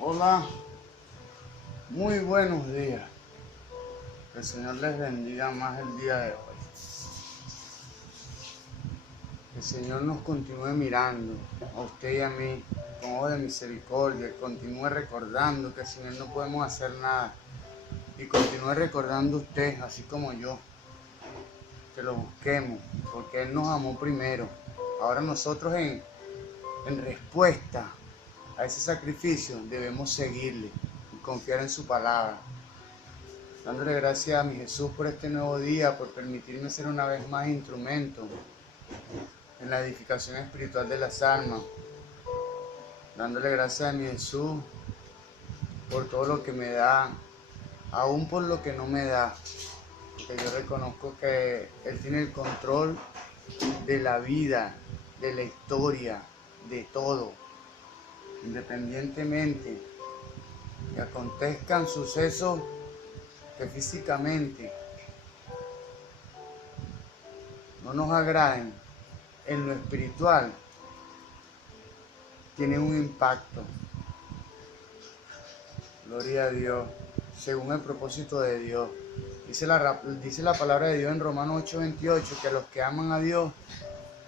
Hola, muy buenos días. Que el Señor les bendiga más el día de hoy. Que el Señor nos continúe mirando a usted y a mí con ojos de misericordia. Continúe recordando que sin Él no podemos hacer nada. Y continúe recordando usted, así como yo, que lo busquemos, porque Él nos amó primero. Ahora nosotros en respuesta a ese sacrificio debemos seguirle y confiar en su palabra. Dándole gracias a mi Jesús por este nuevo día, por permitirme ser una vez más instrumento en la edificación espiritual de las almas. Dándole gracias a mi Jesús por todo lo que me da, aún por lo que no me da. Porque yo reconozco que Él tiene el control de la vida, de la historia, de todo. Independientemente que acontezcan sucesos que físicamente no nos agraden, en lo espiritual tienen un impacto. Gloria a Dios, según el propósito de Dios. Dice la palabra de Dios en Romanos 8:28, que a los que aman a Dios,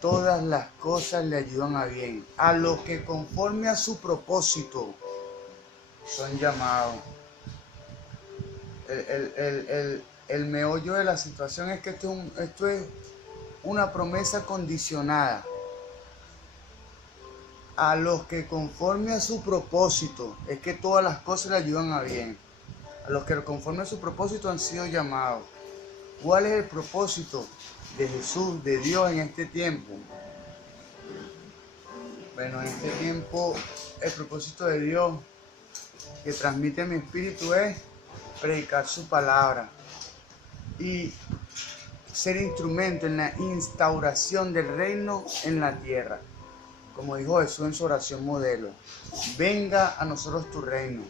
todas las cosas le ayudan a bien. A los que conforme a su propósito son llamados. El meollo de la situación es que esto es una promesa condicionada. A los que conforme a su propósito, es que todas las cosas le ayudan a bien. A los que conforme a su propósito han sido llamados. ¿Cuál es el propósito de Jesús, de Dios en este tiempo? Bueno, en este tiempo el propósito de Dios que transmite mi espíritu es predicar su palabra y ser instrumento en la instauración del reino en la tierra. Como dijo Jesús en su oración modelo, venga a nosotros tu reino.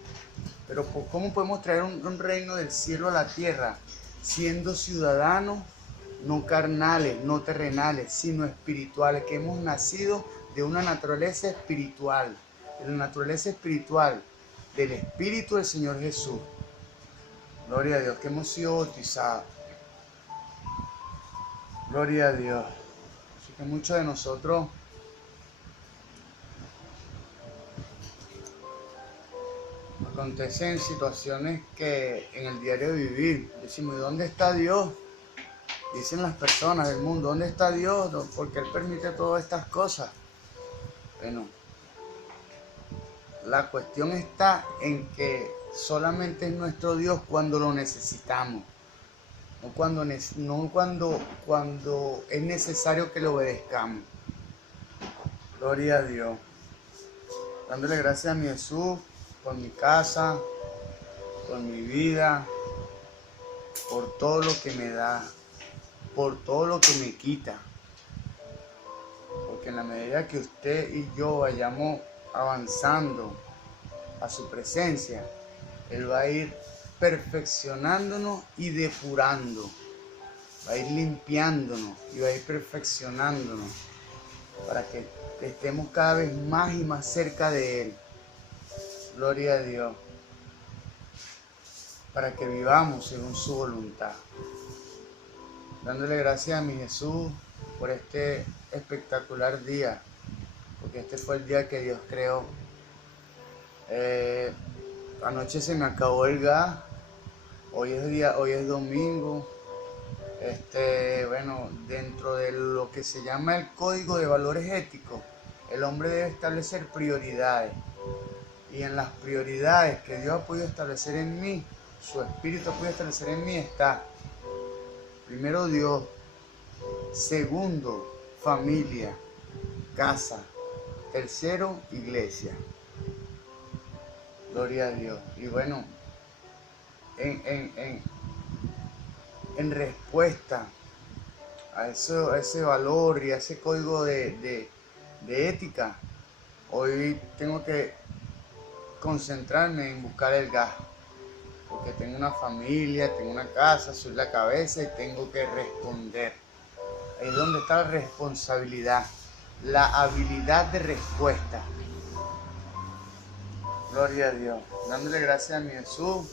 Pero ¿cómo podemos traer un reino del cielo a la tierra? Siendo ciudadanos no carnales, no terrenales, sino espirituales, que hemos nacido de una naturaleza espiritual, de la naturaleza espiritual del Espíritu del Señor Jesús. Gloria a Dios, que hemos sido bautizados. Gloria a Dios. Así que muchos de nosotros acontecen situaciones que en el diario vivir decimos, ¿y dónde está Dios? Dicen las personas del mundo, ¿dónde está Dios? Porque Él permite todas estas cosas. Bueno, la cuestión está en que solamente es nuestro Dios cuando lo necesitamos, no cuando es necesario que lo obedezcamos. Gloria a Dios. Dándole gracias a mi Jesús por mi casa, por mi vida, por todo lo que me da, por todo lo que me quita. Porque en la medida que usted y yo vayamos avanzando a su presencia, Él va a ir perfeccionándonos y depurando, va a ir limpiándonos y va a ir perfeccionándonos para que estemos cada vez más y más cerca de Él. Gloria a Dios. Para que vivamos según su voluntad. Dándole gracias a mi Jesús por este espectacular día, porque este fue el día que Dios creó. Anoche se me acabó el gas, hoy es domingo. Bueno, dentro de lo que se llama el código de valores éticos, el hombre debe establecer prioridades. Y en las prioridades que Dios ha podido establecer en mí, su Espíritu ha podido establecer en mí está, primero Dios, segundo, familia, casa, tercero, iglesia. Gloria a Dios. Y bueno, en respuesta a ese valor y a ese código de ética, hoy tengo que concentrarme en buscar el gas, porque tengo una familia, tengo una casa, soy la cabeza y tengo que responder. Ahí es donde está la responsabilidad, la habilidad de respuesta. Gloria a Dios. Dándole gracias a mi Jesús,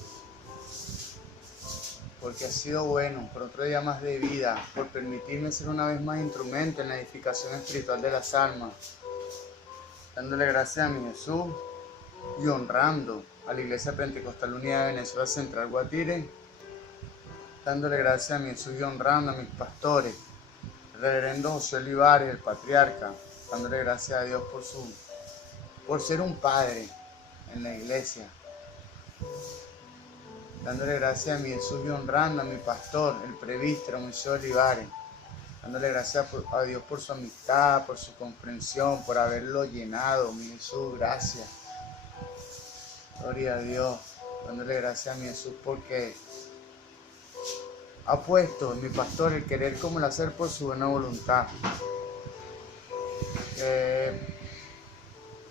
porque ha sido bueno, por otro día más de vida, por permitirme ser una vez más instrumento en la edificación espiritual de las almas. Dándole gracias a mi Jesús y honrando a la Iglesia Pentecostal Unida de Venezuela Central Guatire. Dándole gracias a mi Jesús y honrando a mis pastores, el reverendo José Olivares, el patriarca. Dándole gracias a Dios por ser un padre en la iglesia. Dándole gracias a mi Jesús y honrando a mi pastor, el presbítero Moisés Olivares. Dándole gracias a Dios por su amistad, por su comprensión, por haberlo llenado. Mi Jesús, gracias. Gloria a Dios. Dándole gracias a mi Jesús porque ha puesto en mi pastor el querer como el hacer por su buena voluntad.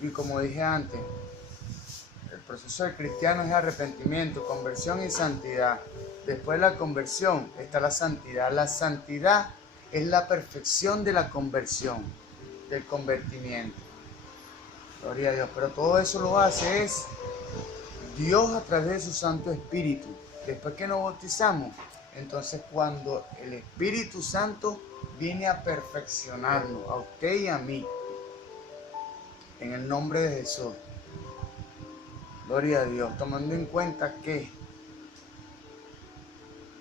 Y como dije antes, el proceso del cristiano es arrepentimiento, conversión y santidad. Después de la conversión está la santidad. La santidad es la perfección de la conversión, del convertimiento. Gloria a Dios. Pero todo eso lo hace es Dios a través de su Santo Espíritu. Después que nos bautizamos, entonces cuando el Espíritu Santo viene a perfeccionarnos, a usted y a mí, en el nombre de Jesús. Gloria a Dios, tomando en cuenta que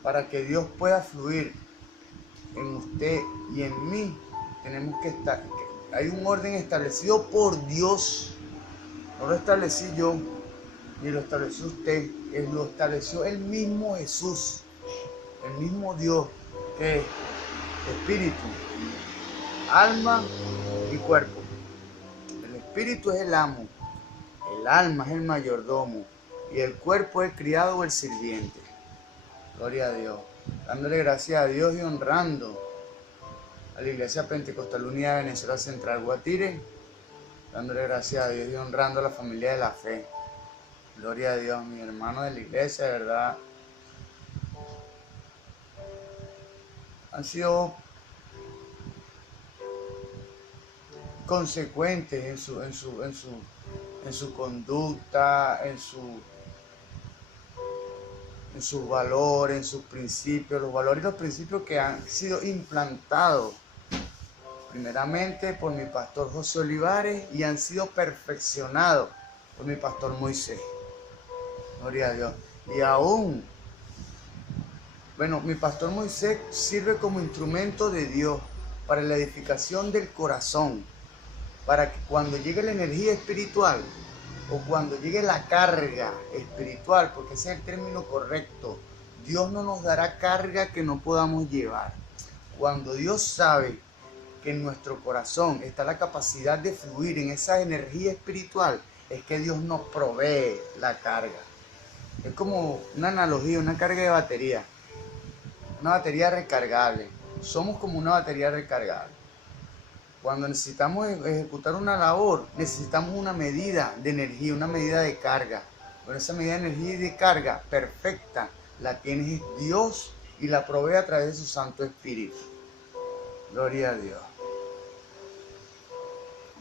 para que Dios pueda fluir en usted y en mí, tenemos que estar, hay un orden establecido por Dios. No lo establecí yo, ni lo estableció usted, lo estableció el mismo Jesús, el mismo Dios, que es espíritu, alma y cuerpo. El espíritu es el amo, el alma es el mayordomo y el cuerpo es el criado o el sirviente. Gloria a Dios. Dándole gracias a Dios y honrando a la Iglesia Pentecostal Unida de Venezuela Central Guatire. Dándole gracias a Dios y honrando a la familia de la fe. Gloria a Dios, mis hermanos de la iglesia, de verdad. Han sido consecuentes en su conducta, en sus valores, en sus principios, los valores y los principios que han sido implantados primeramente por mi pastor José Olivares y han sido perfeccionados por mi pastor Moisés. Gloria a Dios. Y aún, bueno, mi pastor Moisés sirve como instrumento de Dios para la edificación del corazón, para que cuando llegue la energía espiritual o cuando llegue la carga espiritual, porque ese es el término correcto, Dios no nos dará carga que no podamos llevar. Cuando Dios sabe que en nuestro corazón está la capacidad de fluir en esa energía espiritual, es que Dios nos provee la carga. Es como una analogía, una carga de batería, una batería recargable. Somos como una batería recargable. Cuando necesitamos ejecutar una labor, necesitamos una medida de energía, una medida de carga. Pero esa medida de energía y de carga perfecta la tiene Dios y la provee a través de su Santo Espíritu. Gloria a Dios.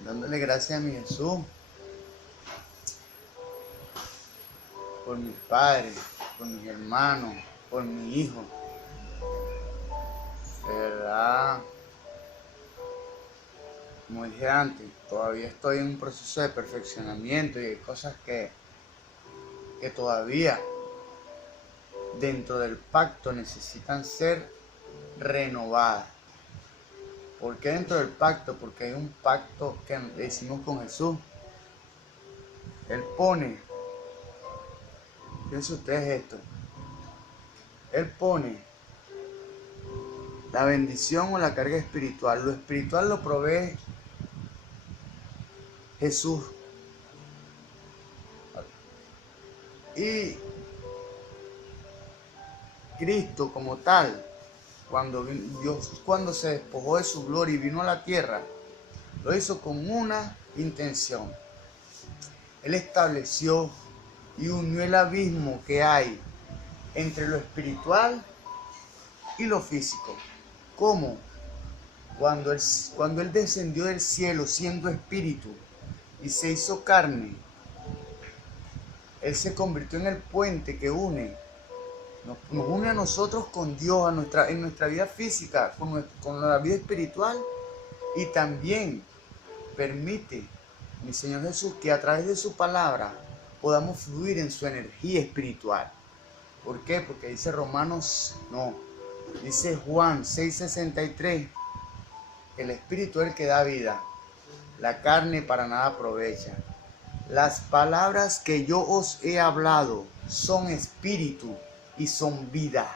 Dándole gracias a mi Jesús por mis padres, por mis hermanos, por mi hijo. De verdad, como dije antes, todavía estoy en un proceso de perfeccionamiento y hay cosas que todavía dentro del pacto necesitan ser renovadas. ¿Por qué dentro del pacto? Porque hay un pacto que hicimos con Jesús. Él pone, fíjense ustedes esto, Él pone la bendición o la carga espiritual. Lo espiritual lo provee Jesús. Y Cristo como tal, cuando se despojó de su gloria y vino a la tierra, lo hizo con una intención. Él estableció y unió el abismo que hay entre lo espiritual y lo físico. ¿Cómo? Cuando él descendió del cielo siendo espíritu y se hizo carne, Él se convirtió en el puente que nos une a nosotros con Dios, en nuestra vida física, con la vida espiritual, y también permite, mi Señor Jesús, que a través de su palabra podamos fluir en su energía espiritual. ¿Por qué? Porque dice dice Juan 6:63, el espíritu es el que da vida, la carne para nada aprovecha. Las palabras que yo os he hablado son espíritu y son vida.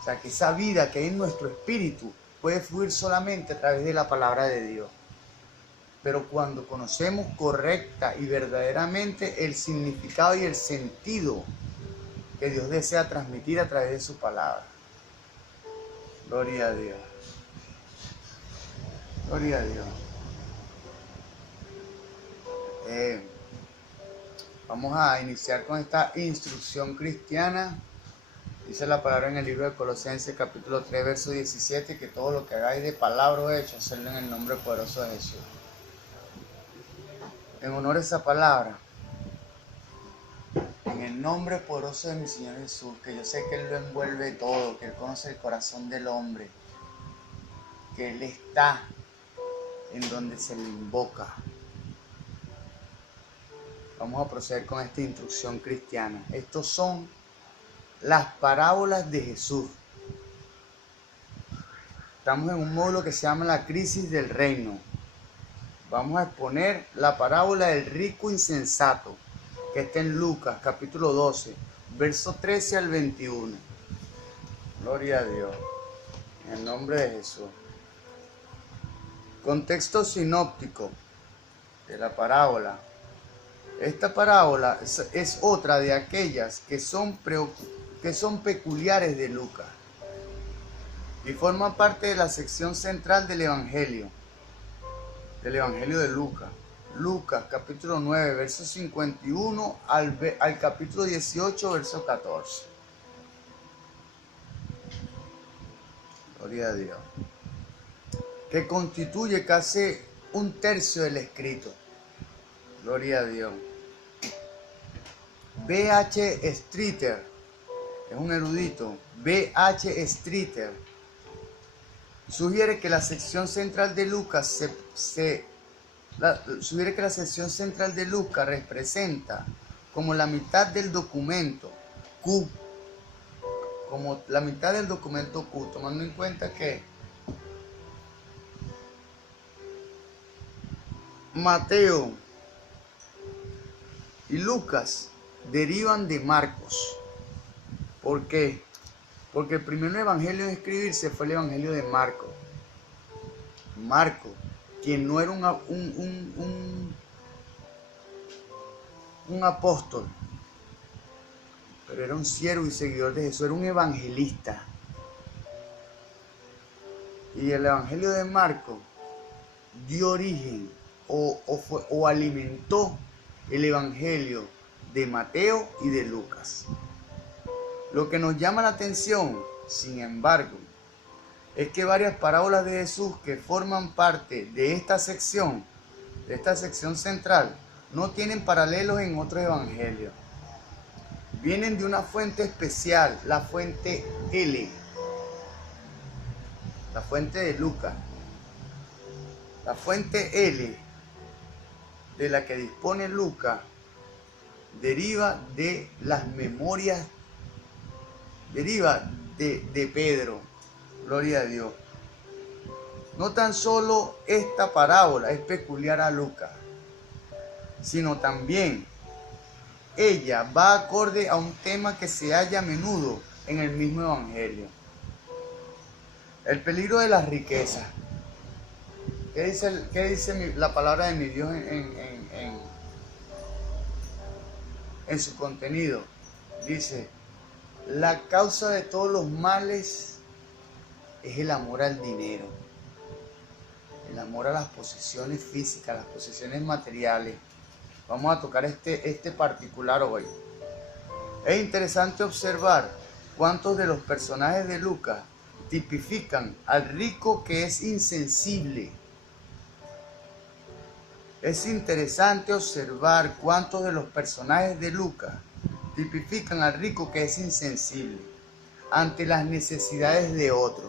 O sea, que esa vida que hay en nuestro espíritu puede fluir solamente a través de la palabra de Dios. Pero cuando conocemos correcta y verdaderamente el significado y el sentido que Dios desea transmitir a través de su palabra. Gloria a Dios. Gloria a Dios. Vamos a iniciar con esta instrucción cristiana. Dice la palabra en el libro de Colosenses capítulo 3 verso 17, que todo lo que hagáis de palabra o hecho, hacerlo en el nombre poderoso de Jesús. En honor a esa palabra, en el nombre poderoso de mi Señor Jesús, que yo sé que Él lo envuelve todo, que Él conoce el corazón del hombre, que Él está en donde se le invoca. Vamos a proceder con esta instrucción cristiana. Estos son las parábolas de Jesús. Estamos en un módulo que se llama la crisis del reino. Vamos a exponer la parábola del rico insensato, que está en Lucas capítulo 12, verso 13 al 21. Gloria a Dios. En el nombre de Jesús. Contexto sinóptico de la parábola. Esta parábola es otra de aquellas que son peculiares de Lucas y forma parte de la sección central del Evangelio de Lucas. Lucas capítulo 9, verso 51 al capítulo 18, verso 14. Gloria a Dios. Que constituye casi un tercio del escrito. Gloria a Dios. B.H. Streeter, es un erudito, B.H. Streeter, sugiere que la sección central de Lucas representa como la mitad del documento Q, tomando en cuenta que Mateo y Lucas derivan de Marcos. ¿Por qué? Porque el primer evangelio en escribirse fue el evangelio de Marcos. Marcos, quien no era un apóstol, pero era un siervo y seguidor de Jesús, era un evangelista. Y el evangelio de Marcos dio origen o alimentó el evangelio de Mateo y de Lucas. Lo que nos llama la atención, sin embargo, es que varias parábolas de Jesús que forman parte de esta sección central, no tienen paralelos en otros evangelios. Vienen de una fuente especial, la fuente L, la fuente de Lucas. La fuente L de la que dispone Lucas deriva de las memorias, deriva de Pedro. Gloria a Dios. No tan solo esta parábola es peculiar a Lucas, sino también ella va acorde a un tema que se halla a menudo en el mismo evangelio. El peligro de las riquezas. ¿Qué dice la palabra de mi Dios en su contenido? Dice: la causa de todos los males es el amor al dinero, el amor a las posesiones físicas, las posesiones materiales. Vamos a tocar este particular hoy. Es interesante observar cuántos de los personajes de Lucas tipifican al rico que es insensible. Es interesante observar cuántos de los personajes de Lucas tipifican al rico que es insensible ante las necesidades de otro.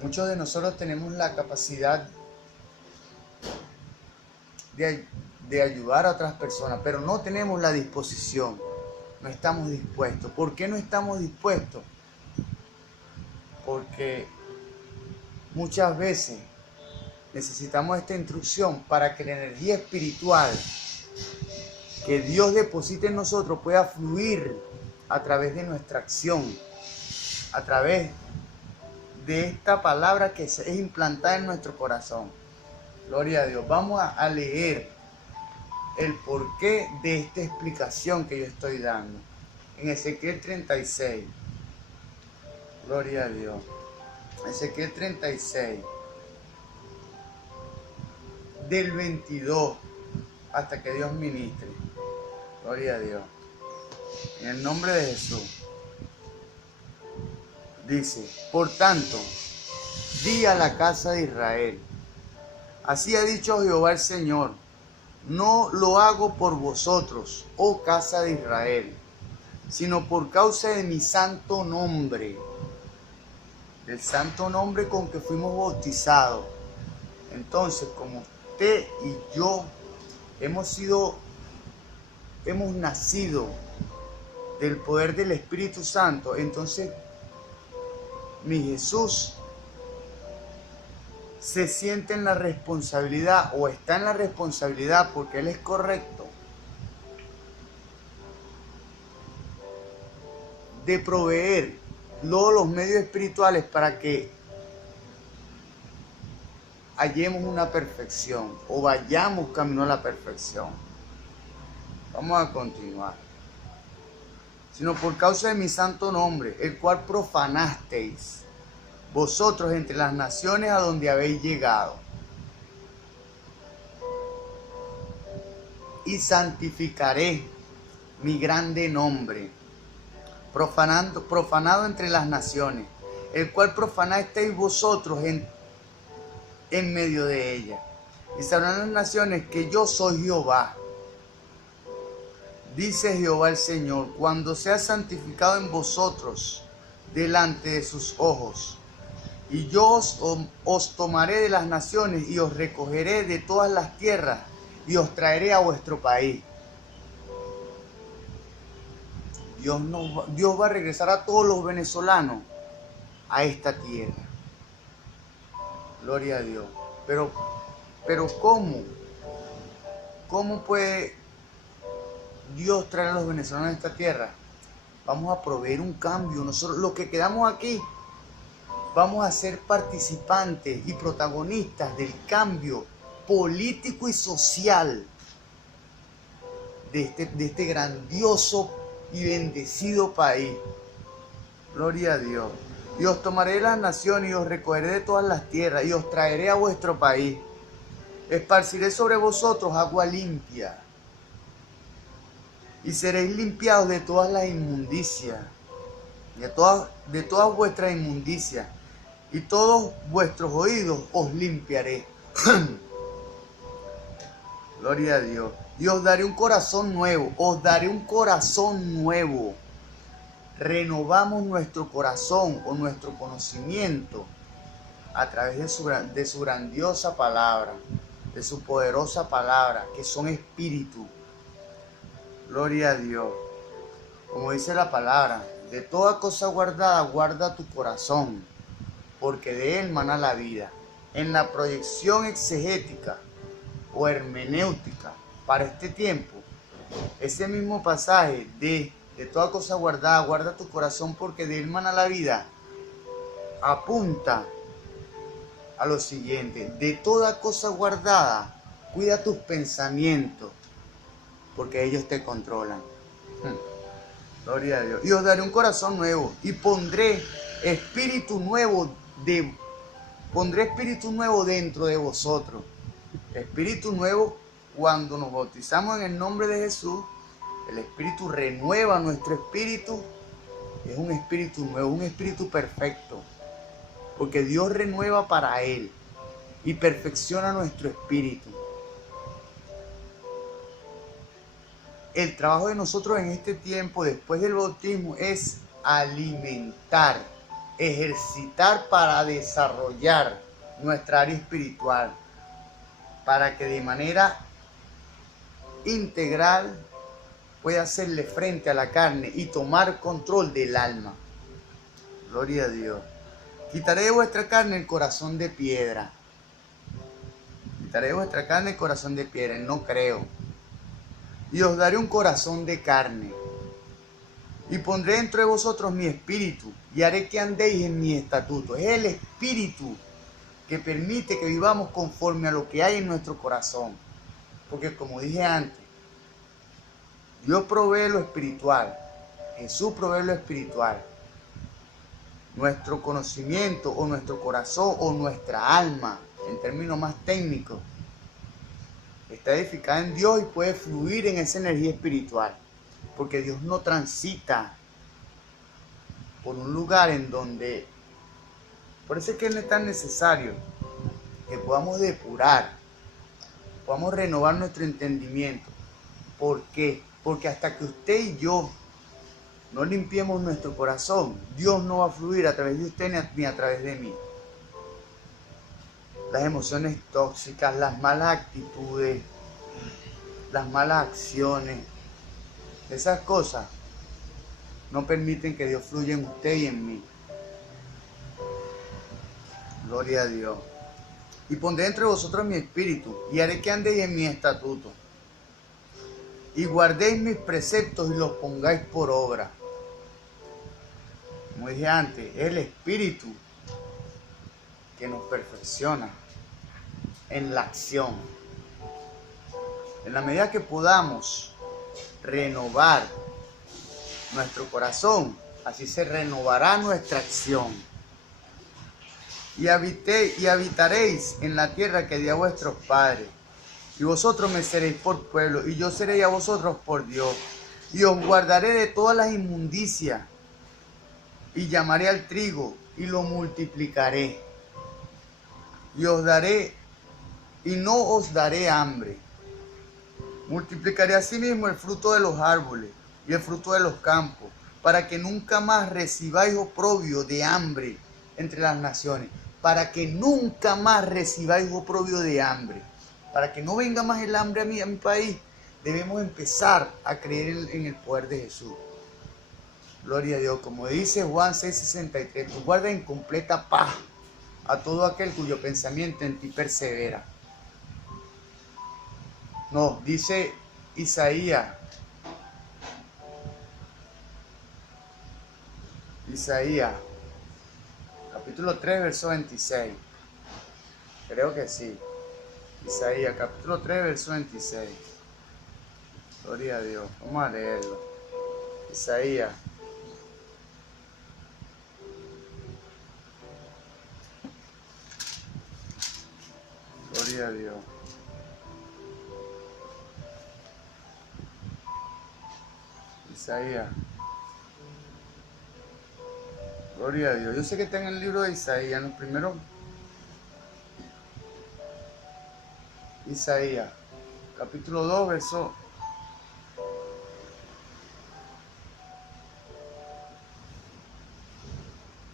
Muchos de nosotros tenemos la capacidad de ayudar a otras personas, pero no tenemos la disposición, no estamos dispuestos. ¿Por qué no estamos dispuestos? Porque muchas veces necesitamos esta instrucción para que la energía espiritual que Dios deposita en nosotros pueda fluir a través de nuestra acción, a través de esta palabra que es implantada en nuestro corazón. Gloria a Dios. Vamos a leer el porqué de esta explicación que yo estoy dando. En Ezequiel 36. Gloria a Dios. Ezequiel 36. Del 22 hasta que Dios ministre. Gloria a Dios. En el nombre de Jesús. Dice, por tanto, di a la casa de Israel, así ha dicho Jehová el Señor, no lo hago por vosotros, oh casa de Israel, sino por causa de mi santo nombre, del santo nombre con que fuimos bautizados. Entonces, como usted y yo hemos nacido del poder del Espíritu Santo, entonces mi Jesús se siente en la responsabilidad o está en la responsabilidad porque Él es correcto de proveer todos los medios espirituales para que hallemos una perfección o vayamos camino a la perfección. Vamos a continuar. Sino por causa de mi santo nombre, el cual profanasteis vosotros entre las naciones a donde habéis llegado. Y santificaré mi grande nombre, profanado entre las naciones, el cual profanasteis vosotros en medio de ellas. Y sabrán las naciones que yo soy Jehová. Dice Jehová el Señor, cuando sea santificado en vosotros delante de sus ojos, y yo os tomaré de las naciones y os recogeré de todas las tierras y os traeré a vuestro país. Dios va a regresar a todos los venezolanos a esta tierra. Gloria a Dios. Pero ¿cómo? ¿Cómo puede Dios trae a los venezolanos a esta tierra? Vamos a proveer un cambio. Nosotros, los que quedamos aquí, vamos a ser participantes y protagonistas del cambio político y social de este grandioso y bendecido país. Gloria a Dios. Y os tomaré de las naciones y os recogeré de todas las tierras y os traeré a vuestro país. Esparciré sobre vosotros agua limpia. Y seréis limpiados de todas las inmundicias, de todas vuestras inmundicias, y todos vuestros oídos os limpiaré. Gloria a Dios. Y os daré un corazón nuevo, Renovamos nuestro corazón o nuestro conocimiento a través de su grandiosa palabra, de su poderosa palabra, que son espíritu. Gloria a Dios. Como dice la palabra, de toda cosa guardada, guarda tu corazón, porque de él mana la vida. En la proyección exegética o hermenéutica para este tiempo, ese mismo pasaje de toda cosa guardada, guarda tu corazón, porque de él mana la vida, apunta a lo siguiente: de toda cosa guardada, cuida tus pensamientos, porque ellos te controlan. Gloria a Dios. Y os daré un corazón nuevo y pondré espíritu nuevo dentro de vosotros. Espíritu nuevo cuando nos bautizamos en el nombre de Jesús. El Espíritu renueva nuestro espíritu. Es un espíritu nuevo, un espíritu perfecto. Porque Dios renueva para Él y perfecciona nuestro espíritu. El trabajo de nosotros en este tiempo, después del bautismo, es alimentar, ejercitar para desarrollar nuestra área espiritual, para que de manera integral pueda hacerle frente a la carne y tomar control del alma. Gloria a Dios. Quitaré de vuestra carne el corazón de piedra. Quitaré de vuestra carne el corazón de piedra, no creo. Y os daré un corazón de carne. Y pondré dentro de vosotros mi espíritu, y haré que andéis en mis estatutos. Es el espíritu que permite que vivamos conforme a lo que hay en nuestro corazón. Porque como dije antes, Dios provee lo espiritual, Jesús provee lo espiritual. Nuestro conocimiento o nuestro corazón o nuestra alma, en términos más técnicos, está edificada en Dios y puede fluir en esa energía espiritual. Porque Dios no transita por un lugar en donde... Por eso es que es tan necesario que podamos depurar, podamos renovar nuestro entendimiento. ¿Por qué? Porque hasta que usted y yo no limpiemos nuestro corazón, Dios no va a fluir a través de usted ni a través de mí. Las emociones tóxicas, las malas actitudes, las malas acciones, esas cosas no permiten que Dios fluya en usted y en mí. Gloria a Dios. Y pondré entre vosotros mi espíritu, y haré que andéis en mis estatutos, y guardéis mis preceptos y los pongáis por obra. Como dije antes, es el espíritu que nos perfecciona en la acción. En la medida que podamos renovar nuestro corazón, así se renovará nuestra acción. Y habitaréis en la tierra que di a vuestros padres, y vosotros me seréis por pueblo, y yo seré a vosotros por Dios, y os guardaré de todas las inmundicias, y llamaré al trigo, y lo multiplicaré, y os daré, y no os daré hambre. Multiplicaré asimismo el fruto de los árboles, y el fruto de los campos, para que nunca más recibáis oprobio de hambre entre las naciones, para que nunca más recibáis oprobio de hambre, para que no venga más el hambre a mi país. Debemos empezar a creer en el poder de Jesús. Gloria a Dios, como dice Juan 6:63, tú guardas en completa paz a todo aquel cuyo pensamiento en ti persevera. No, dice Isaías, capítulo 3, verso 26. Creo que sí. Isaías, capítulo 3, verso 26. Gloria a Dios. Vamos a leerlo. Isaías. Gloria a Dios. Isaías. Gloria a Dios. Yo sé que está en el libro de Isaías, en los primeros. Isaías, capítulo 2, verso.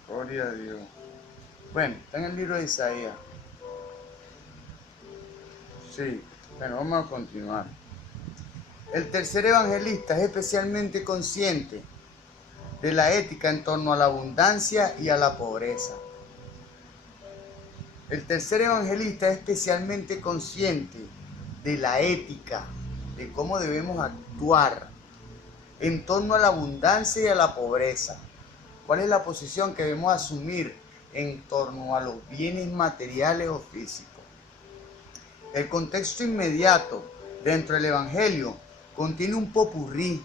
Gloria a Dios. Bueno, está en el libro de Isaías. Sí, bueno, vamos a continuar. El tercer evangelista es especialmente consciente de la ética en torno a la abundancia y a la pobreza. El tercer evangelista es especialmente consciente de la ética, de cómo debemos actuar en torno a la abundancia y a la pobreza. ¿Cuál es la posición que debemos asumir en torno a los bienes materiales o físicos? El contexto inmediato dentro del evangelio contiene un popurrí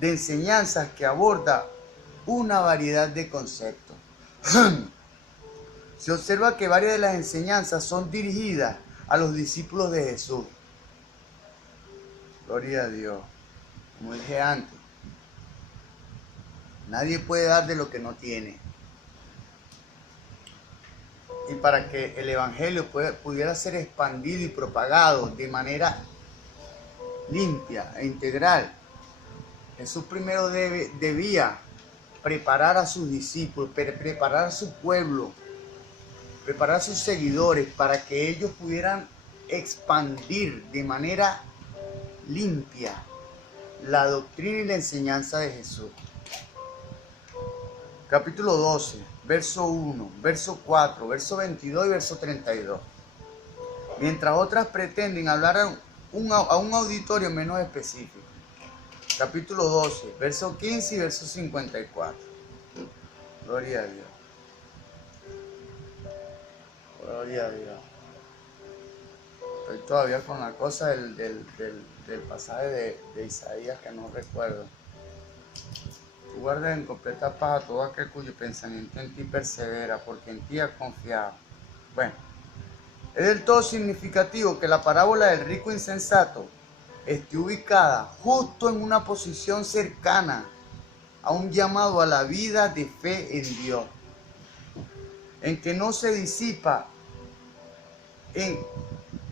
de enseñanzas que aborda una variedad de conceptos. Se observa que varias de las enseñanzas son dirigidas a los discípulos de Jesús. Gloria a Dios. como dije antes, nadie puede dar de lo que no tiene. Y para que el Evangelio pudiera ser expandido y propagado de manera limpia e integral, Jesús primero debía preparar a sus discípulos, preparar a su pueblo, preparar a sus seguidores para que ellos pudieran expandir de manera limpia la doctrina y la enseñanza de Jesús. Capítulo 12, verso 1, verso 4, verso 22 y verso 32. Mientras otras pretenden hablar a un auditorio menos específico. Capítulo 12, verso 15 y verso 54. Gloria a Dios. Gloria a Dios. Estoy todavía con la cosa del pasaje de Isaías que no recuerdo. Tú guardas en completa paz a todo aquel cuyo pensamiento en ti persevera, porque en ti ha confiado. Bueno, es del todo significativo que la parábola del rico insensato esté ubicada justo en una posición cercana a un llamado a la vida de fe en Dios, en que no se disipa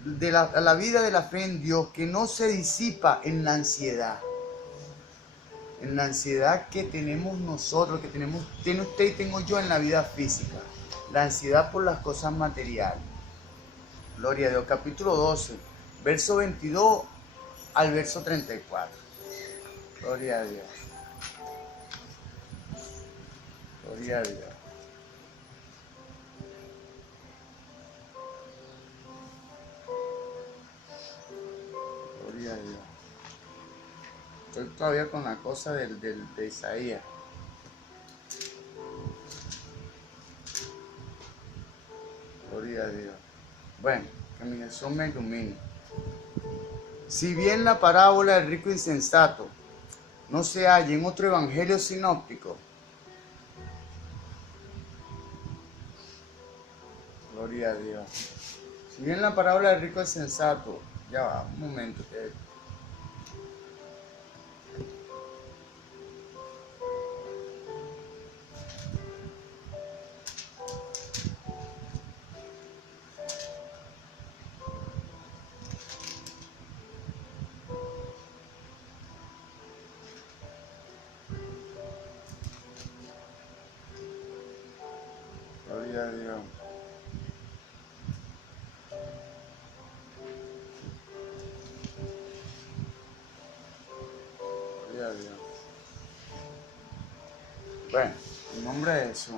la vida de la fe en Dios, que no se disipa en la ansiedad que tenemos nosotros, que tiene usted y tengo yo en la vida física, la ansiedad por las cosas materiales. Gloria a Dios. Capítulo 12, verso 22 al verso 34. Gloria a Dios. Gloria a Dios. Gloria a Dios. Estoy todavía con la cosa de Isaías. Gloria a Dios. Bueno, que mi Jesús me ilumine. Si bien la parábola del rico insensato no se halla en otro evangelio sinóptico, gloria a Dios. Si bien la parábola del rico insensato, ya va, un momento que... Gloria a Dios. Gloria a Dios. Bueno, en nombre de Jesús.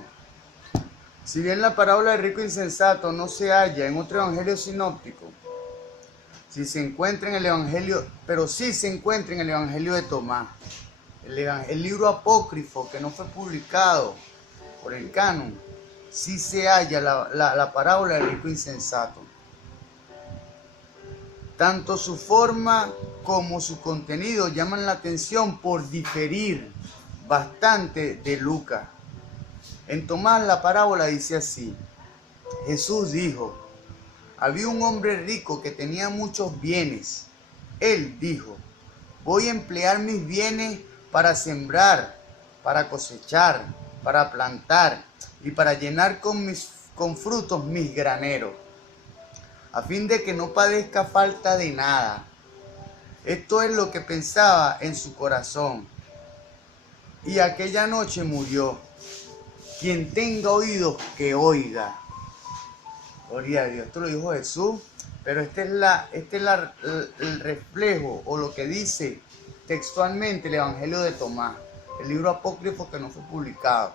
Si bien la parábola del rico insensato no se halla en otro evangelio sinóptico, si se encuentra en el evangelio, pero sí se encuentra en el evangelio de Tomás, el libro apócrifo que no fue publicado por el canon, sí se halla la parábola del rico insensato. Tanto su forma como su contenido llaman la atención por diferir bastante de Lucas. En Tomás la parábola dice así: Jesús dijo, había un hombre rico que tenía muchos bienes. Él dijo, voy a emplear mis bienes para sembrar, para cosechar, para plantar y para llenar con frutos mis graneros, a fin de que no padezca falta de nada. Esto es lo que pensaba en su corazón. Y aquella noche murió. Quien tenga oídos, que oiga. Gloria a Dios. Esto lo dijo Jesús, pero este es el reflejo o lo que dice textualmente el Evangelio de Tomás, el libro apócrifo que no fue publicado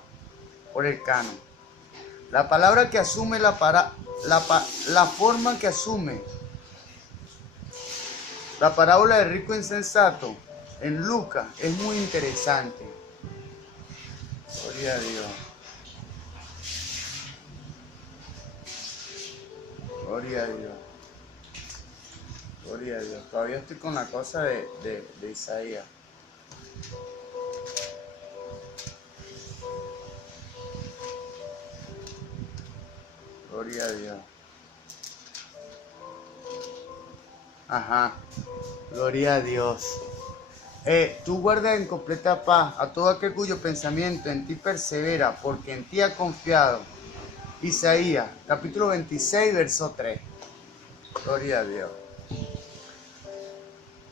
por el canon. La palabra que asume la forma que asume la parábola del rico insensato en Lucas es muy interesante. Gloria a Dios. Gloria a Dios. Gloria a Dios. Todavía estoy con la cosa de Isaías. Gloria a Dios. Ajá. Gloria a Dios. Tú guardas en completa paz a todo aquel cuyo pensamiento en ti persevera, porque en ti ha confiado. Isaías, capítulo 26, verso 3. Gloria a Dios.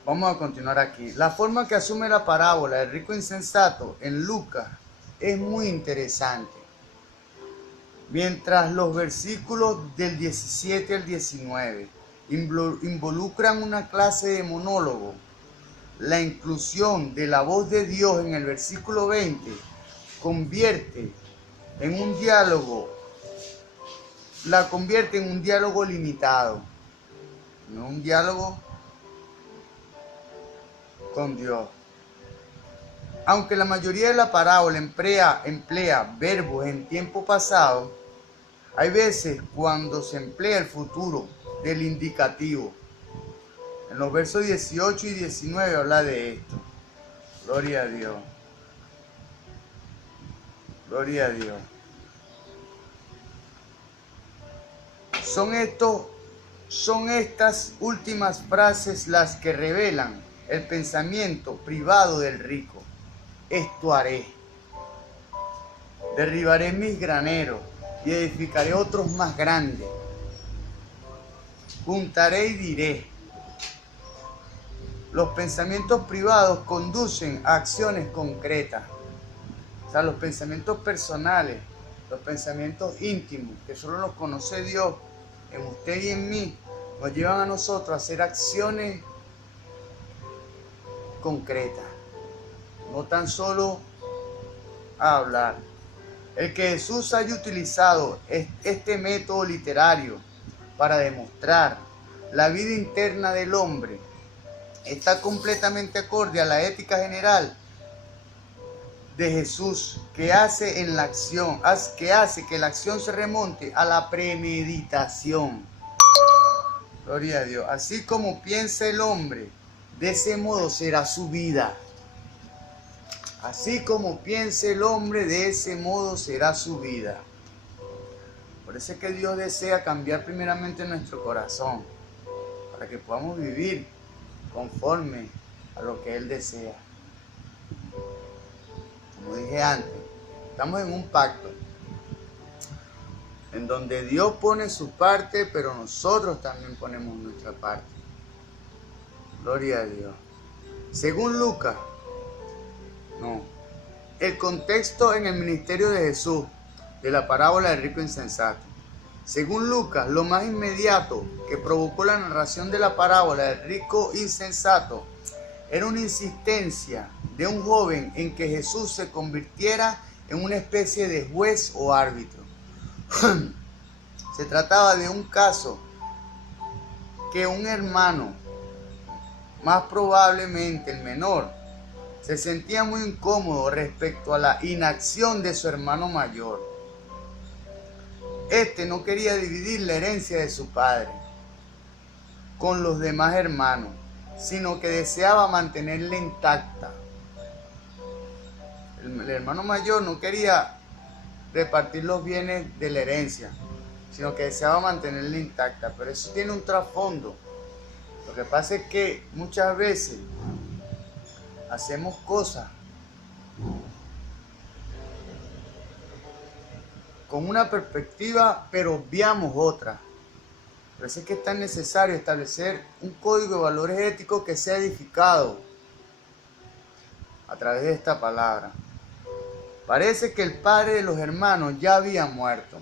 Vamos a continuar aquí. La forma que asume la parábola del rico insensato en Lucas es muy interesante. Mientras los versículos del 17 al 19 involucran una clase de monólogo, la inclusión de la voz de Dios en el versículo 20 convierte en un diálogo limitado, no un diálogo con Dios. Aunque la mayoría de la parábola emplea verbos en tiempo pasado, hay veces cuando se emplea el futuro del indicativo. En los versos 18 y 19 habla de esto. Gloria a Dios. Gloria a Dios. Son estas últimas frases las que revelan el pensamiento privado del rico. Esto haré. Derribaré mis graneros y edificaré otros más grandes. Juntaré y diré. Los pensamientos privados conducen a acciones concretas. O sea, los pensamientos personales, los pensamientos íntimos, que solo los conoce Dios en usted y en mí, nos llevan a nosotros a hacer acciones concretas, no tan solo a hablar. El que Jesús haya utilizado este método literario para demostrar la vida interna del hombre está completamente acorde a la ética general de Jesús, que hace que la acción se remonte a la premeditación. Gloria a Dios. Así como piensa el hombre, de ese modo será su vida. Así como piense el hombre, de ese modo será su vida. Por eso es que Dios desea cambiar primeramente nuestro corazón, para que podamos vivir conforme a lo que Él desea. Como dije antes, estamos en un pacto, en donde Dios pone su parte, pero nosotros también ponemos nuestra parte. Gloria a Dios. Según Lucas, el contexto en el ministerio de Jesús, de la parábola del rico insensato. Según Lucas, lo más inmediato que provocó la narración de la parábola del rico insensato era una insistencia de un joven en que Jesús se convirtiera en una especie de juez o árbitro. Se trataba de un caso que un hermano, más probablemente el menor, se sentía muy incómodo respecto a la inacción de su hermano mayor. Este no quería dividir la herencia de su padre con los demás hermanos, sino que deseaba mantenerla intacta. El hermano mayor no quería repartir los bienes de la herencia, sino que deseaba mantenerla intacta. Pero eso tiene un trasfondo. Lo que pasa es que muchas veces hacemos cosas con una perspectiva, pero obviamos otra. Por eso es que es tan necesario establecer un código de valores éticos que sea edificado a través de esta palabra. Parece que el padre de los hermanos ya había muerto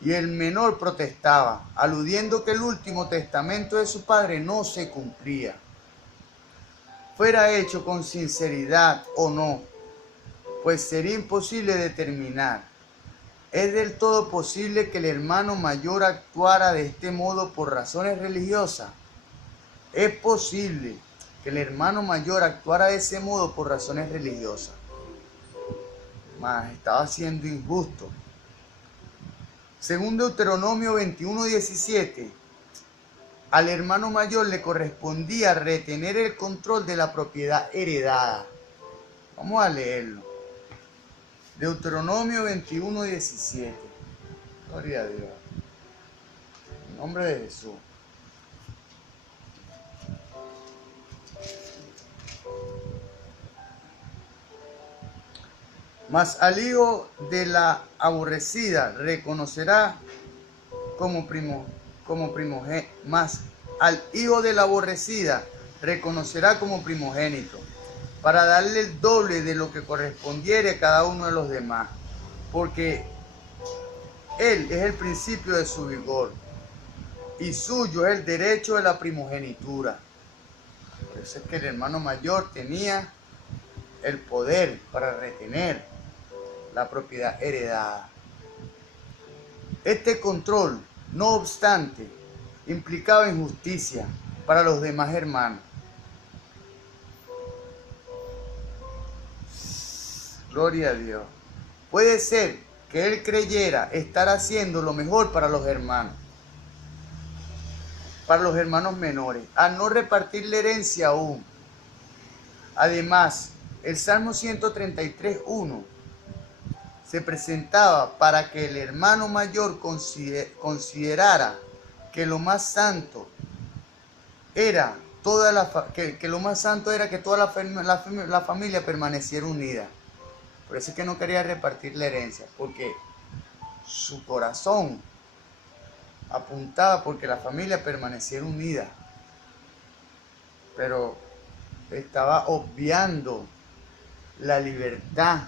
y el menor protestaba, aludiendo que el último testamento de su padre no se cumplía. Fuera hecho con sinceridad o no, pues sería imposible determinar. ¿Es del todo posible que el hermano mayor actuara de este modo por razones religiosas? Es posible que el hermano mayor actuara de ese modo por razones religiosas. Mas estaba siendo injusto. Según Deuteronomio 21:17, al hermano mayor le correspondía retener el control de la propiedad heredada. Vamos a leerlo. Deuteronomio 21:17. Gloria a Dios. En nombre de Jesús. Mas al hijo de la aborrecida reconocerá mas al hijo de la aborrecida reconocerá como primogénito, para darle el doble de lo que correspondiere a cada uno de los demás, porque él es el principio de su vigor, y suyo es el derecho de la primogenitura. Por eso es que el hermano mayor tenía el poder para retener la propiedad heredada. Este control, no obstante, implicaba injusticia para los demás hermanos. Gloria a Dios. Puede ser que él creyera estar haciendo lo mejor para los hermanos menores, al no repartir la herencia aún. Además, el Salmo 133:1 se presentaba para que el hermano mayor considerara que lo más santo era que lo más santo era que toda la familia permaneciera unida. Por eso es que no quería repartir la herencia, porque su corazón apuntaba porque la familia permaneciera unida, pero estaba obviando la libertad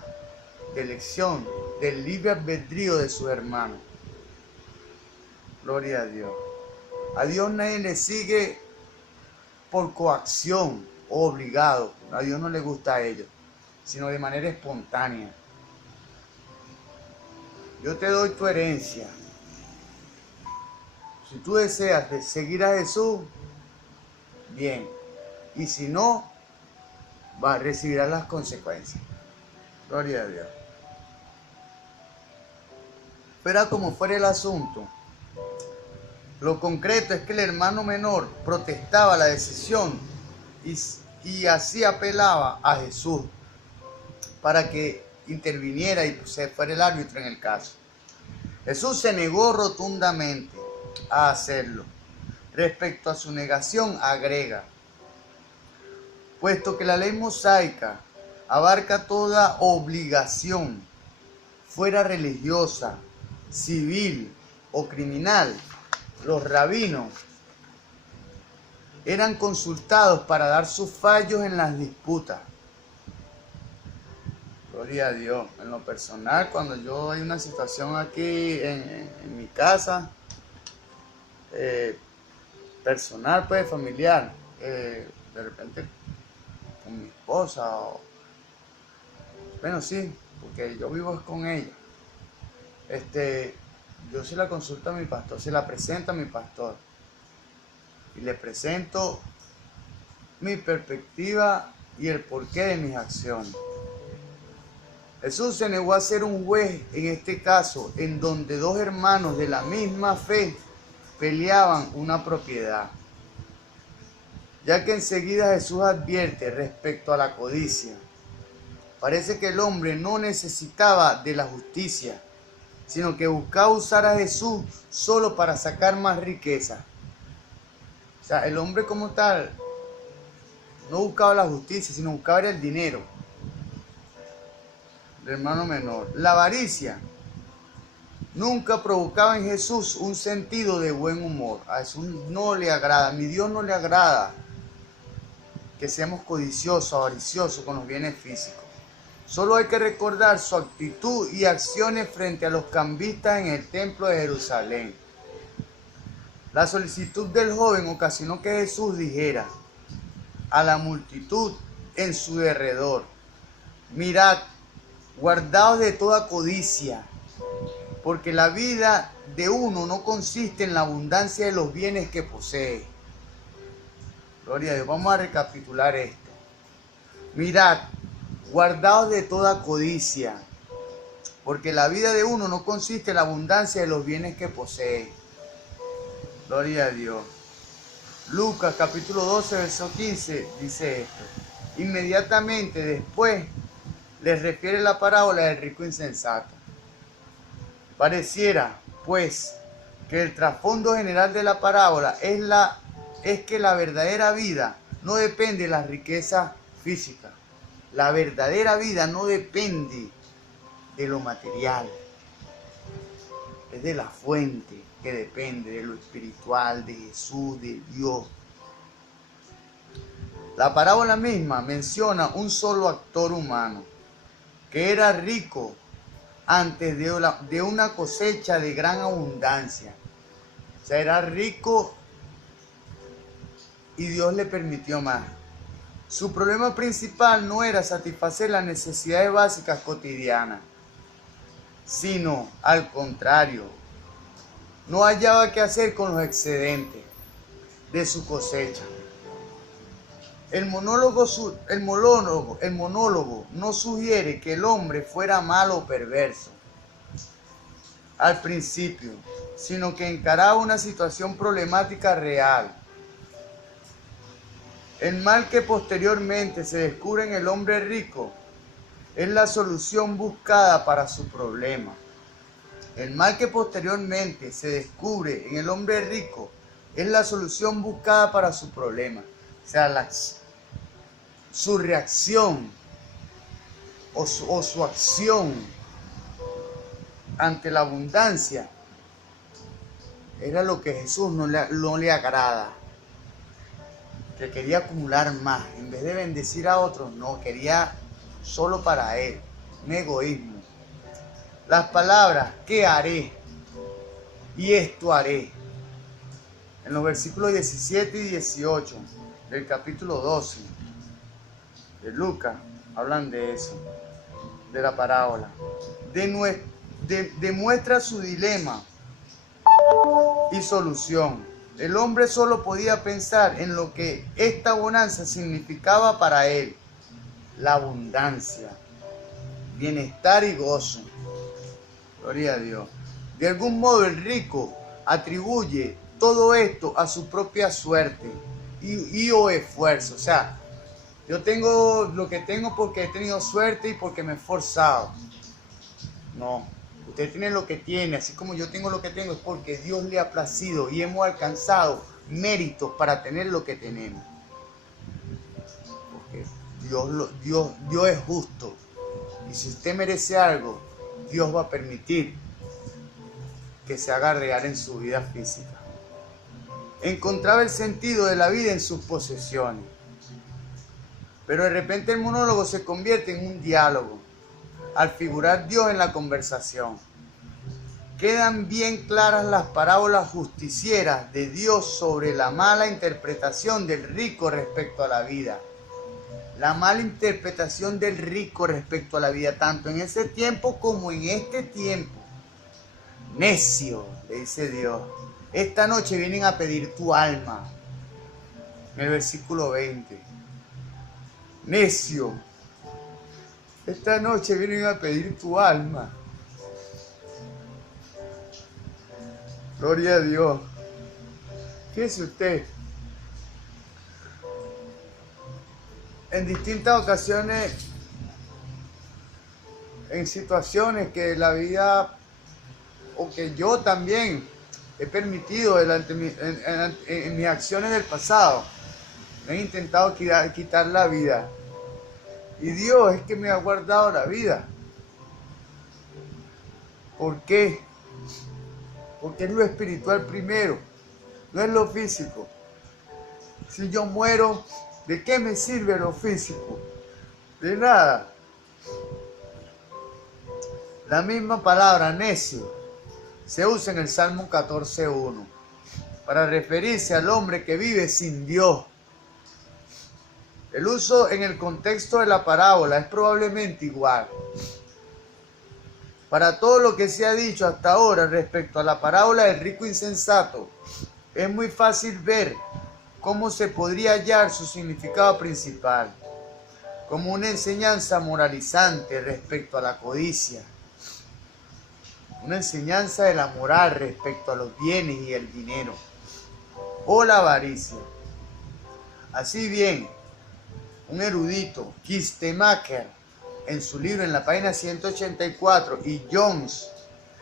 de elección, del libre albedrío de sus hermanos. Gloria a Dios. A Dios nadie le sigue por coacción o obligado. A Dios no le gusta a ellos, sino de manera espontánea. Yo te doy tu herencia. Si tú deseas seguir a Jesús, bien. Y si no, recibirás las consecuencias. Gloria a Dios. Fuera como fuera el asunto, lo concreto es que el hermano menor protestaba la decisión y así apelaba a Jesús para que interviniera y se fuera el árbitro en el caso. Jesús se negó rotundamente a hacerlo. Respecto a su negación, agrega: puesto que la ley mosaica abarca toda obligación, fuera religiosa, civil o criminal, los rabinos eran consultados para dar sus fallos en las disputas. Gloria a Dios. En lo personal, cuando yo hay una situación aquí en mi casa, personal, pues familiar, de repente con mi esposa, bueno, sí, porque yo vivo con ella, yo se la consulto a mi pastor, se la presento a mi pastor y le presento mi perspectiva y el porqué de mis acciones. Jesús se negó a ser un juez en este caso, en donde dos hermanos de la misma fe peleaban una propiedad, ya que enseguida Jesús advierte respecto a la codicia. Parece que el hombre no necesitaba de la justicia, sino que buscaba usar a Jesús solo para sacar más riqueza. O sea, el hombre como tal no buscaba la justicia, sino buscaba el dinero. El hermano menor. La avaricia nunca provocaba en Jesús un sentido de buen humor. A Jesús no le agrada, a mi Dios no le agrada que seamos codiciosos, avariciosos con los bienes físicos. Solo hay que recordar su actitud y acciones frente a los cambistas en el templo de Jerusalén. La solicitud del joven ocasionó que Jesús dijera a la multitud en su derredor: mirad, guardaos de toda codicia, porque la vida de uno no consiste en la abundancia de los bienes que posee. Gloria a Dios. Vamos a recapitular esto. Mirad, guardaos de toda codicia, porque la vida de uno no consiste en la abundancia de los bienes que posee. Gloria a Dios. Lucas capítulo 12, verso 15 dice esto. Inmediatamente después les refiere la parábola del rico insensato. Pareciera, pues, que el trasfondo general de la parábola es que la verdadera vida no depende de la riqueza física. La verdadera vida no depende de lo material. Es de la fuente que depende de lo espiritual, de Jesús, de Dios. La parábola misma menciona un solo actor humano que era rico antes de una cosecha de gran abundancia. O sea, era rico y Dios le permitió más. Su problema principal no era satisfacer las necesidades básicas cotidianas, sino al contrario, no hallaba qué hacer con los excedentes de su cosecha. El monólogo no sugiere que el hombre fuera malo o perverso al principio, sino que encaraba una situación problemática real. El mal que posteriormente se descubre en el hombre rico es la solución buscada para su problema. El mal que posteriormente se descubre en el hombre rico es la solución buscada para su problema. O sea, su reacción o su acción ante la abundancia era lo que Jesús no le agrada. Que quería acumular más. En vez de bendecir a otros, no, quería solo para él. Un egoísmo. Las palabras, ¿qué haré? Y esto haré. En los versículos 17 y 18 del capítulo 12 de Lucas, hablan de eso, de la parábola. Demuestra su dilema y solución. El hombre solo podía pensar en lo que esta bonanza significaba para él. La abundancia, bienestar y gozo. Gloria a Dios. De algún modo el rico atribuye todo esto a su propia suerte y o esfuerzo. O sea, yo tengo lo que tengo porque he tenido suerte y porque me he esforzado. No, usted tiene lo que tiene, así como yo tengo lo que tengo, es porque Dios le ha placido y hemos alcanzado méritos para tener lo que tenemos. Porque Dios es justo. Y si usted merece algo, Dios va a permitir que se haga real en su vida física. Encontraba el sentido de la vida en sus posesiones. Pero de repente el monólogo se convierte en un diálogo, al figurar Dios en la conversación. Quedan bien claras las parábolas justicieras de Dios sobre la mala interpretación del rico respecto a la vida. La mala interpretación del rico respecto a la vida, tanto en ese tiempo como en este tiempo. Necio, le dice Dios, esta noche vienen a pedir tu alma. En el versículo 20. Necio, esta noche vienen a pedir tu alma. Gloria a Dios. Fíjese usted, en distintas ocasiones, en situaciones que la vida, o que yo también he permitido en mis acciones del pasado, me he intentado quitar la vida. Y Dios es que me ha guardado la vida. ¿Por qué? Porque es lo espiritual primero, no es lo físico. Si yo muero, ¿de qué me sirve lo físico? De nada. La misma palabra necio se usa en el Salmo 14:1 para referirse al hombre que vive sin Dios. El uso en el contexto de la parábola es probablemente igual. Para todo lo que se ha dicho hasta ahora respecto a la parábola del rico insensato, es muy fácil ver cómo se podría hallar su significado principal, como una enseñanza moralizante respecto a la codicia, una enseñanza de la moral respecto a los bienes y el dinero, o la avaricia. Así bien, un erudito, Kistemaker, en su libro en la página 184, y Jones,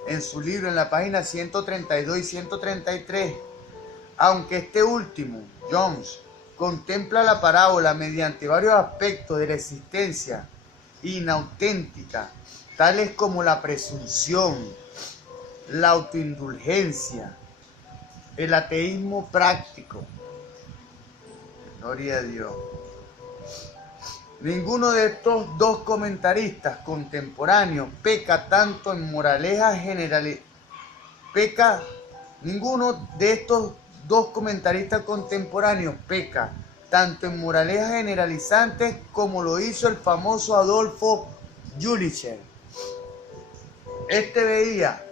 en su libro en la página 132 y 133, aunque este último, Jones, contempla la parábola mediante varios aspectos de la existencia inauténtica tales como la presunción, la autoindulgencia, el ateísmo práctico. Gloria a Dios. Ninguno de estos dos comentaristas contemporáneos peca tanto en moralejas generales. Ninguno de estos dos comentaristas contemporáneos peca tanto en moralejas generalizantes como lo hizo el famoso Adolfo Jülicher. Este veía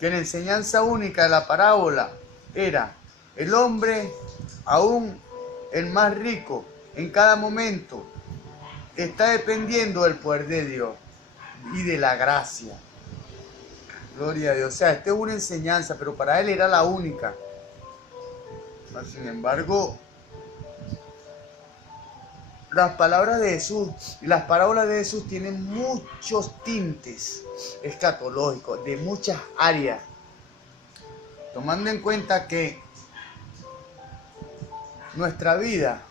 que la enseñanza única de la parábola era el hombre, aún el más rico, en cada momento está dependiendo del poder de Dios y de la gracia. Gloria a Dios. O sea, esta es una enseñanza, pero para él era la única. Sin embargo, las palabras de Jesús y las parábolas de Jesús tienen muchos tintes escatológicos de muchas áreas, tomando en cuenta que nuestra vida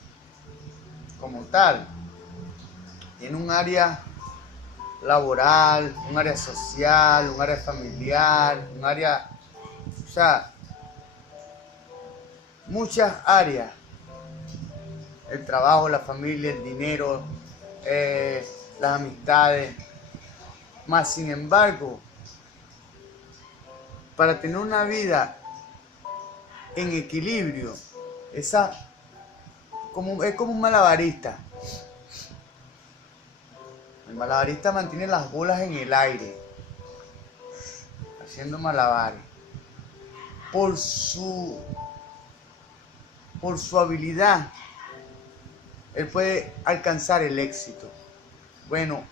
como tal tiene un área laboral, un área social, un área familiar, un área, o sea, muchas áreas. El trabajo, la familia, el dinero, las amistades. Mas, sin embargo, para tener una vida en equilibrio, es como un malabarista. El malabarista mantiene las bolas en el aire, haciendo malabares. Por su habilidad, él puede alcanzar el éxito. Bueno,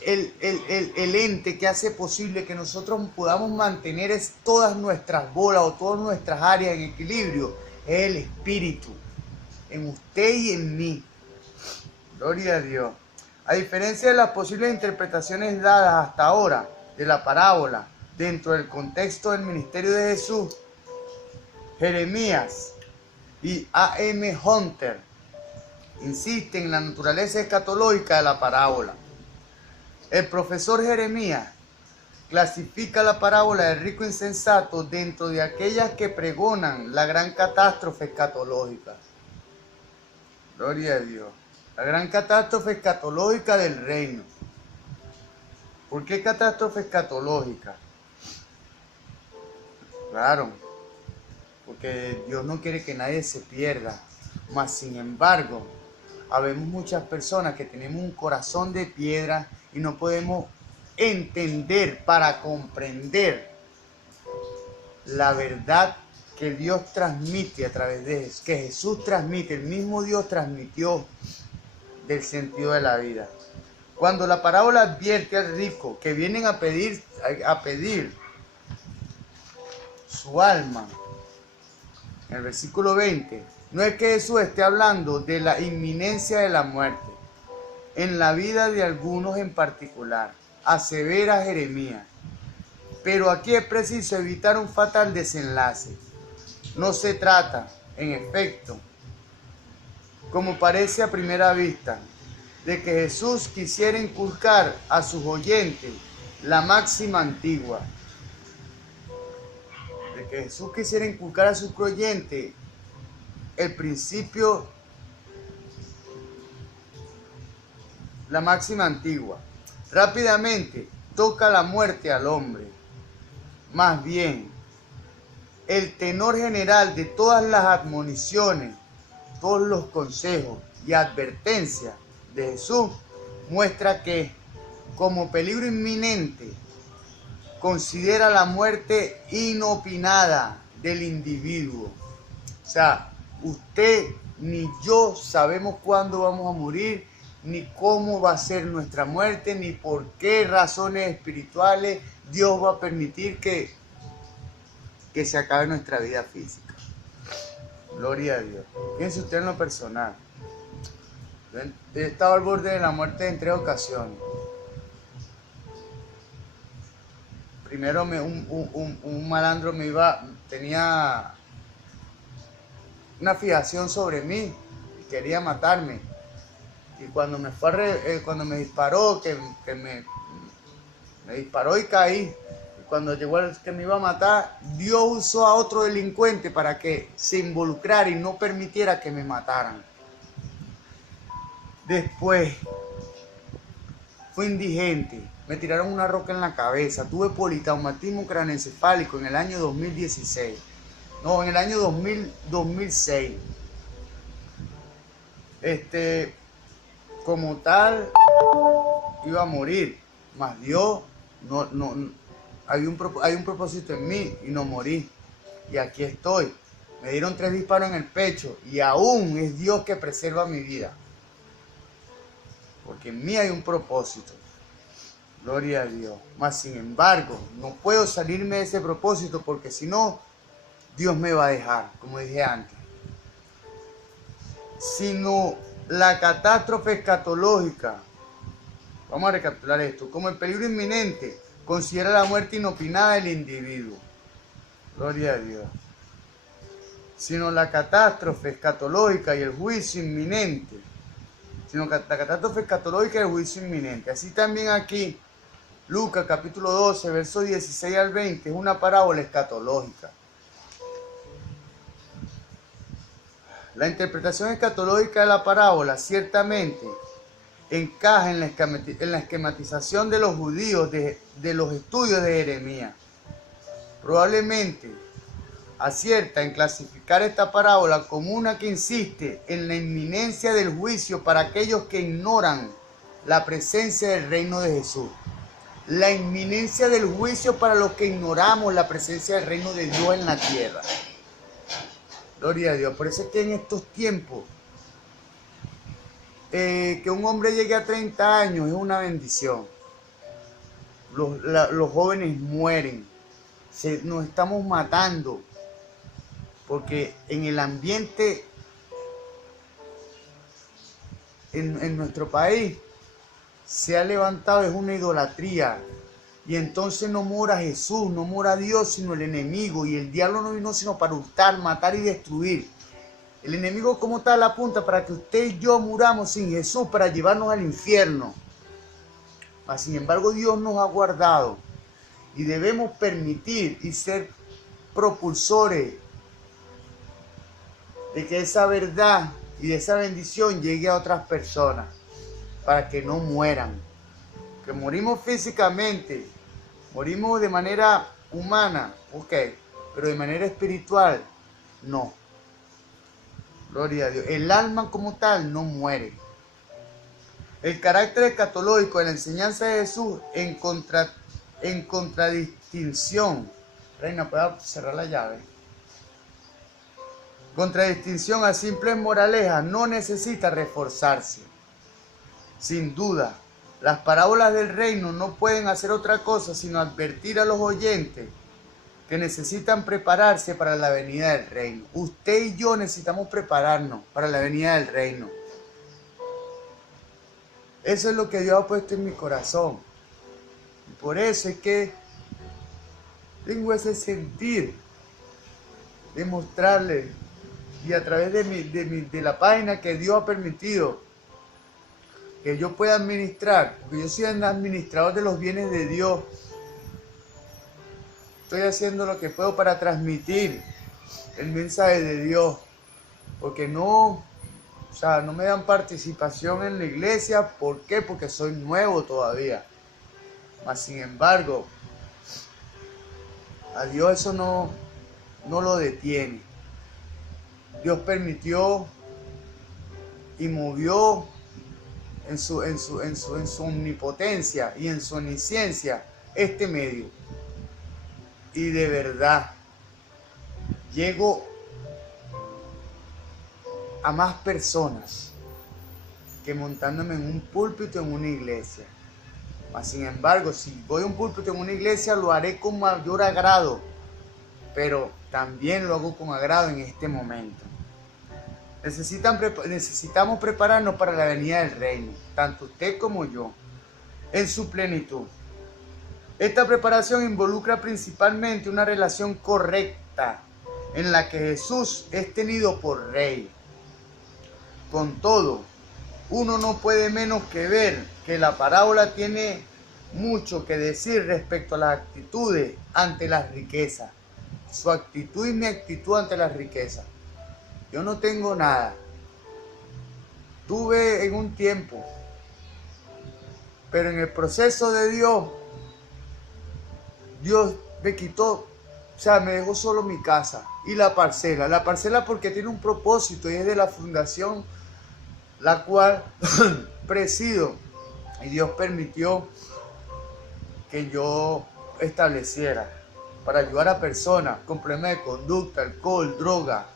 el ente que hace posible que nosotros podamos mantener todas nuestras bolas o todas nuestras áreas en equilibrio es el Espíritu, en usted y en mí. Gloria a Dios. A diferencia de las posibles interpretaciones dadas hasta ahora de la parábola dentro del contexto del ministerio de Jesús, Jeremías y A.M. Hunter insisten en la naturaleza escatológica de la parábola. El profesor Jeremías clasifica la parábola del rico insensato dentro de aquellas que pregonan la gran catástrofe escatológica. Gloria a Dios. La gran catástrofe escatológica del reino. ¿Por qué catástrofe escatológica? Claro, porque Dios no quiere que nadie se pierda. Mas, sin embargo, habemos muchas personas que tenemos un corazón de piedra y no podemos entender para comprender la verdad que Dios transmite a través de Jesús, que Jesús transmite, el mismo Dios transmitió del sentido de la vida. Cuando la parábola advierte al rico que vienen a pedir su alma, en el versículo 20, no es que Jesús esté hablando de la inminencia de la muerte en la vida de algunos en particular, asevera Jeremías. Pero aquí es preciso evitar un fatal desenlace. No se trata, en efecto, como parece a primera vista, de que Jesús quisiera inculcar a sus oyentes la máxima antigua. De que Jesús quisiera inculcar a sus oyentes el principio, la máxima antigua. Rápidamente toca la muerte al hombre. Más bien, el tenor general de todas las admoniciones, todos los consejos y advertencias de Jesús muestra que, como peligro inminente, considera la muerte inopinada del individuo. O sea, usted ni yo sabemos cuándo vamos a morir, ni cómo va a ser nuestra muerte, ni por qué razones espirituales Dios va a permitir que se acabe nuestra vida física. Gloria a Dios. Piense usted en lo personal. He estado al borde de la muerte en 3 ocasiones. Primero un malandro tenía una fijación sobre mí y quería matarme. Y cuando cuando me disparó, me disparó y caí. Y cuando llegó el que me iba a matar, Dios usó a otro delincuente para que se involucrara y no permitiera que me mataran. Después, fui indigente, me tiraron una roca en la cabeza, tuve politraumatismo craneoencefálico en el año 2016. No, en el año 2006. Como tal, iba a morir, mas Dios hay un propósito en mí y no morí. Y aquí estoy. Me dieron 3 disparos en el pecho y aún es Dios que preserva mi vida. Porque en mí hay un propósito. Gloria a Dios. Mas sin embargo, no puedo salirme de ese propósito porque si no, Dios me va a dejar, como dije antes. Sino la catástrofe escatológica. Vamos a recapitular esto. Como el peligro inminente, considera la muerte inopinada del individuo. Gloria a Dios. Sino la catástrofe escatológica y el juicio inminente. Sino la catástrofe escatológica y el juicio inminente. Así también aquí, Lucas capítulo 12, versos 16 al 20, es una parábola escatológica. La interpretación escatológica de la parábola ciertamente encaja en la esquematización de los judíos de los estudios de Jeremías. Probablemente acierta en clasificar esta parábola como una que insiste en la inminencia del juicio para aquellos que ignoran la presencia del reino de Jesús. La inminencia del juicio para los que ignoramos la presencia del reino de Dios en la tierra. Gloria a Dios. Por eso es que en estos tiempos, que un hombre llegue a 30 años es una bendición. Los jóvenes mueren. Nos estamos matando. Porque en el ambiente, en nuestro país, se ha levantado, es una idolatría. Y entonces no mora Jesús, no mora Dios, sino el enemigo. Y el diablo no vino sino para hurtar, matar y destruir. El enemigo como tal apunta para que usted y yo muramos sin Jesús, para llevarnos al infierno. Mas sin embargo Dios nos ha guardado. Y debemos permitir y ser propulsores de que esa verdad y de esa bendición llegue a otras personas. Para que no mueran. Que morimos físicamente, morimos de manera humana, ok, pero de manera espiritual, no. Gloria a Dios. El alma como tal no muere. El carácter escatológico de la enseñanza de Jesús en contradistinción. Reina, ¿puedo cerrar la llave? Contradistinción a simples moralejas no necesita reforzarse. Sin duda, las parábolas del reino no pueden hacer otra cosa sino advertir a los oyentes que necesitan prepararse para la venida del reino. Usted y yo necesitamos prepararnos para la venida del reino. Eso es lo que Dios ha puesto en mi corazón. Y por eso es que tengo ese sentir de mostrarle y a través de la página que Dios ha permitido que yo pueda administrar, porque yo soy el administrador de los bienes de Dios. Estoy haciendo lo que puedo para transmitir el mensaje de Dios, porque no me dan participación en la iglesia. ¿Por qué? Porque soy nuevo todavía. Mas sin embargo, a Dios eso no lo detiene. Dios permitió y movió en su omnipotencia y en su omnisciencia este medio. Y de verdad, llego a más personas que montándome en un púlpito en una iglesia. Mas sin embargo, si voy a un púlpito en una iglesia, lo haré con mayor agrado, pero también lo hago con agrado en este momento. Necesitamos prepararnos para la venida del reino, tanto usted como yo, en su plenitud. Esta preparación involucra principalmente una relación correcta en la que Jesús es tenido por Rey. Con todo, uno no puede menos que ver que la parábola tiene mucho que decir respecto a las actitudes ante las riquezas. Su actitud y mi actitud ante las riquezas. Yo no tengo nada. Tuve en un tiempo, pero en el proceso de Dios me quitó, o sea, me dejó solo mi casa y la parcela. La parcela porque tiene un propósito y es de la fundación la cual presido. Y Dios permitió que yo estableciera para ayudar a personas con problemas de conducta, alcohol, droga.